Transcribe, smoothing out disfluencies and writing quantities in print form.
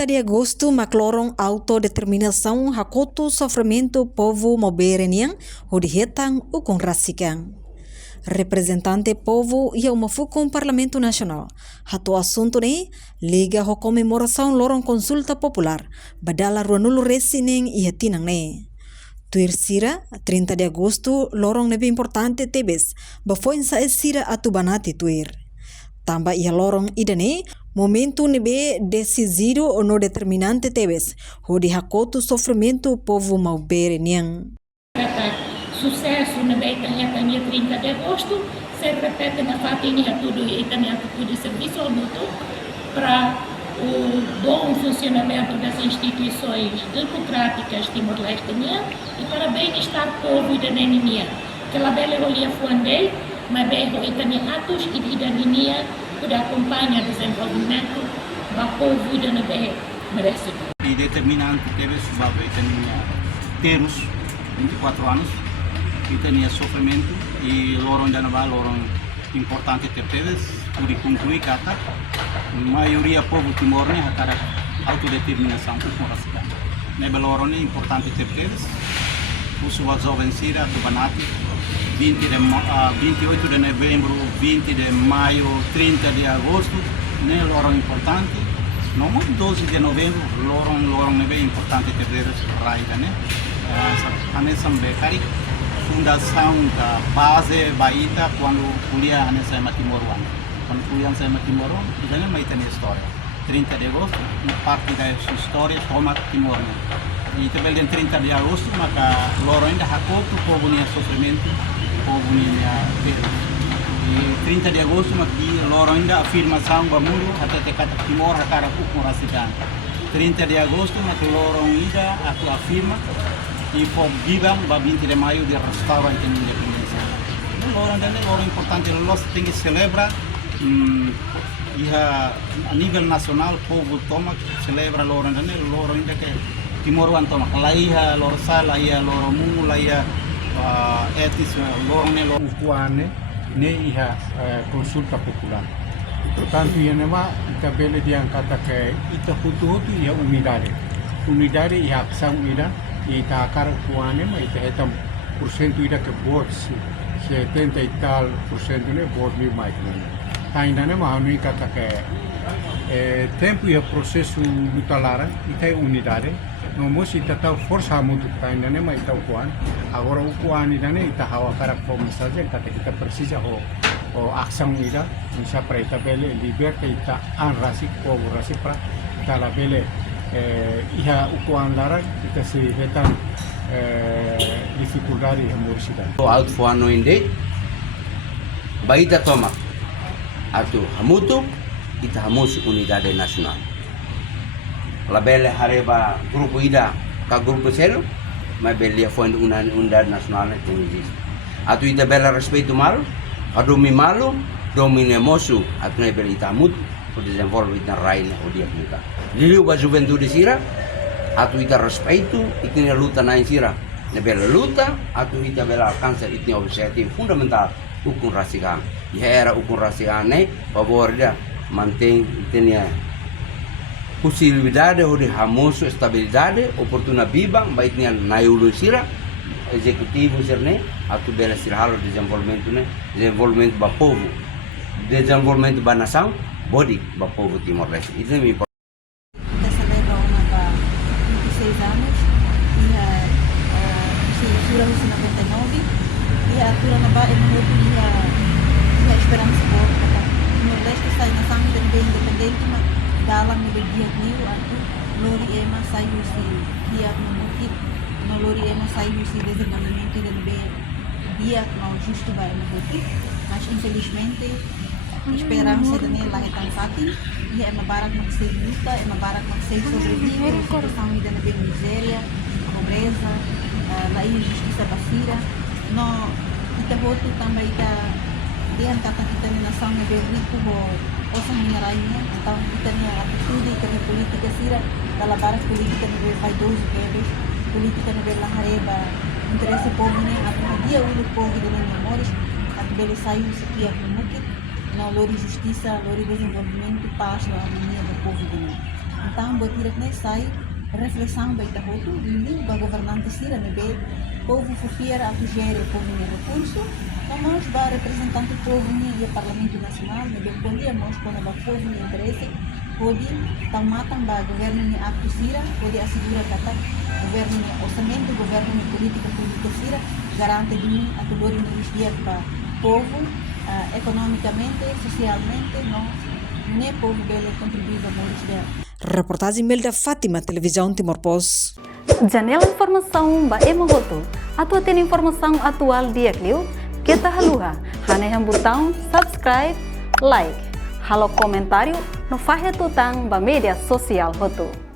30 de agosto, maclorong autodeterminação hakoto sofrimento povo moberenian hodihetang ukong rasikang. Representante povo e uma com Parlamento Nacional. Hatu assunto ne liga ho comemoração lorong consulta popular badala ruanulu resinen e hatinang ne. Tuir sira 30 de agosto lorong nebe importante tebes bafoin sa sira atubanati tuir. Tamba ia lorong idane momento nebe decisivo ou no determinante tebes hodi hakoto sofrimento povo malberenian. Sucesso na Itânia 30 de agosto se repete na Fatinha tudo Itânia tudo serviço mútuo para o bom funcionamento das instituições democráticas timor-lesteñas e para o bem-estar povo da Nenenia. Que a bela rolia fuandei, mas bem o Itânia atos e da Nenenia que acompanha o desenvolvimento do povo da Nebe merece. E determinante teve subaba Itânia termos 24 anos. Itânia sofrimento e lorong janaba lorong importante terteves pudi concluir kata maioria povo timorne hakara autodeterminação ukorasika nebe lorong importante terteves usuwa vencida tubanati 28 de novembro 20 de maio 30 de agosto ne lorong importante no 12 de novembro lorong nebe importante terteves raida ne anesam bekari fundação da base Baita quando kuliah nessa Timor-Leste. Quando kuliah nessa Timor-Leste, isso é uma história. 30 de agosto, uma parte da sua história toma Timor-Leste. E também em 30 de agosto, maka loro ainda hakoto povo nia sofrimento, povo nia perda. E 30 de agosto, maki loro ainda afirmação bamulo até te kata Timor hakara ukurasidan. 30 de agosto, maka loro ainda afirma e for bidang ba 20 de maio de restaurante de independência. Orang importante nós tem que celebrar a nível nacional povo toma celebra loro ainda que Timor-Leste toma laia loro sala ia loro mu laia etis loro ne loro kuane ne iha consulta popular. Portanto ia nema tabela diangkata ke ita hutu ia unidade ia ação ida ita akar kuane ma ita etam porcento ida ke votos 70 e tal porcento ne voto mi mais ainda ne ma anu kata ke tempo e processo lutalara ita unidade no mos ita tau força muito ainda ne ma ita kuane agora o kuane ida ne ita hawa kara como saja kata kita precisa o ação ida misa para ita bele liberta ita anrasi povo rasi para ita la bele iha ukuan larang kita sebetan dificuldade e morisidade. O alto fuano inde baita toma atu hamutu ita hamus unidade nasional. Labele hareba grupo ida ka grupo selo mas belia fuan unidade nasional que existe. Atu ita bela respeito malu, adumi malu, domine mosu atu ne belita hamutu o desenvolve na raina o dia kita. Liliu ba juventude sira, atu ita respeito, itine luta na sira. Ne bela luta, atu ita bela alcança itine objetivo fundamental ukun rasikan. E era ukun rasikan ne, favor dia mantém itine possibilidade de hamoso estabilidade, oportuna bibang, ba itine na yulu sira, executivo sirne, atu bela sirhalo desenvolvimento ne, desenvolvimento ba povo, desenvolvimento ba nação, body ba povo Timor-Leste. Isso é muito importante. Celebra uma da 26 anos e a legislatura de 99 e a altura na Bahia e a esperança boa para Timor-Leste sai na sangue de bem independente mas dalam de dia new atu lori ema saiu si dia no mukit no lori ema saiu si desenvolvimento de bem dia não justo vai no mukit mas infelizmente esperança de nela é tão fácil e é uma barra que se luta, é uma barra que se sobrevive, a situação ainda na miséria, a pobreza, a injustiça vacina. No, kita voto também está dentro da contaminação é bem rico ou são minerais, então kita tem a atitude, kita tem política sira, da barra política não é vaidoso, política não é la hareba, interesse povo né, a dia o povo de memórias, a bele saiu se cria no mukit. Na lori justiça, lori desenvolvimento, paz, na harmonia do povo do mundo. Então, buat tidak sai reflexão baita hotu ini ba governante sira nebe povo fufiera a gere povo ne recurso, nós ba representante povo ni e Parlamento Nacional nebe polia nós quando ba povo ni interesse pode tamatang ba governo ni aktu sira pode assegura kata governo ni orçamento governo ni política pública sira garante dini atau dori ni dia ba povo economicamente socialmente nós ne povo bele contribuir ba moris dela. Reportagem Melda Fátima, Televisão Timor-Pos. Janela informação ba emogoto. Atua tem informação atual dia Clio. Kita haluha. Haneham botão subscribe, like. Halo comentário no fahe tutang ba media sosial hoto.